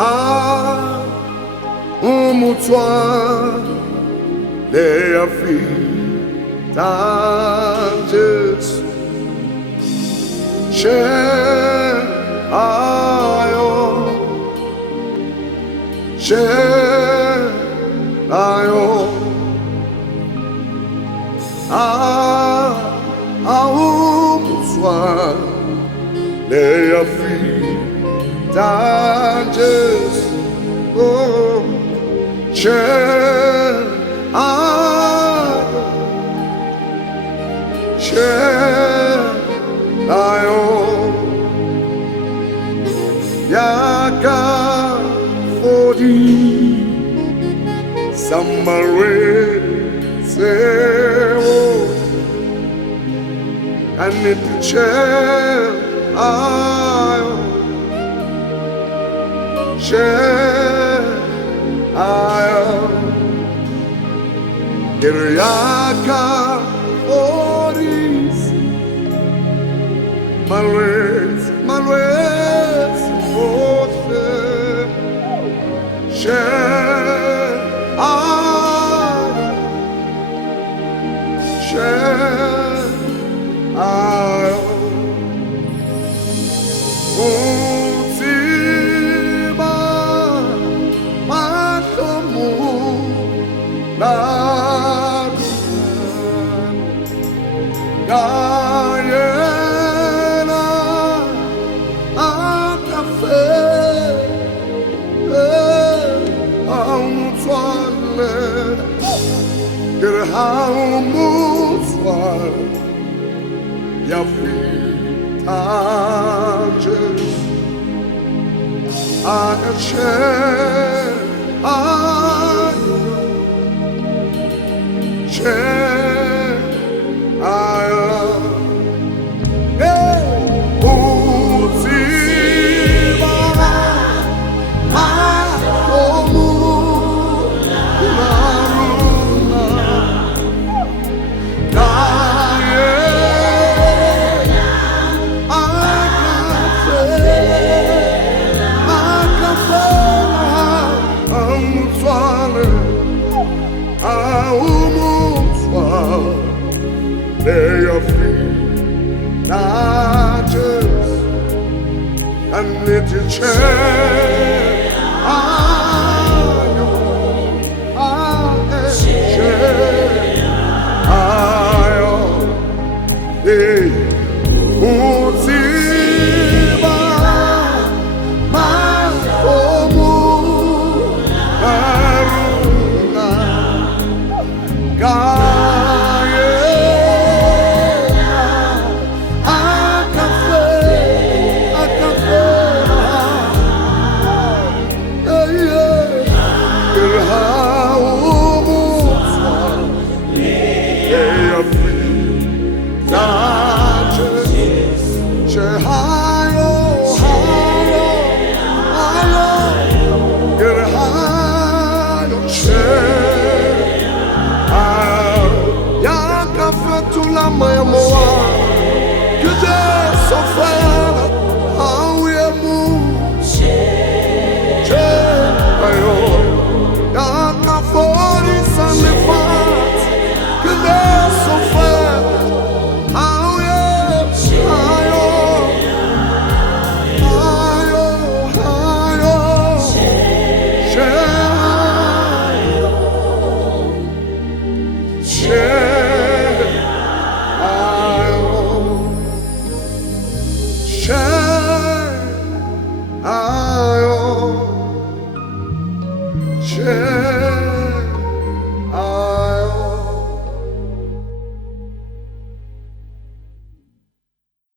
Ah, umutwa le afitantes she ayo umutwa le afitantes oh she Yaka fodi Samare Sewo Anipiche Ayo She Ayo Yaka fodi Malwes How moves while your feet touches I share your feet touches and little chair my moa, you just so far, how we move, ayo, yaka fori sande fat, you just so far, how we ayo,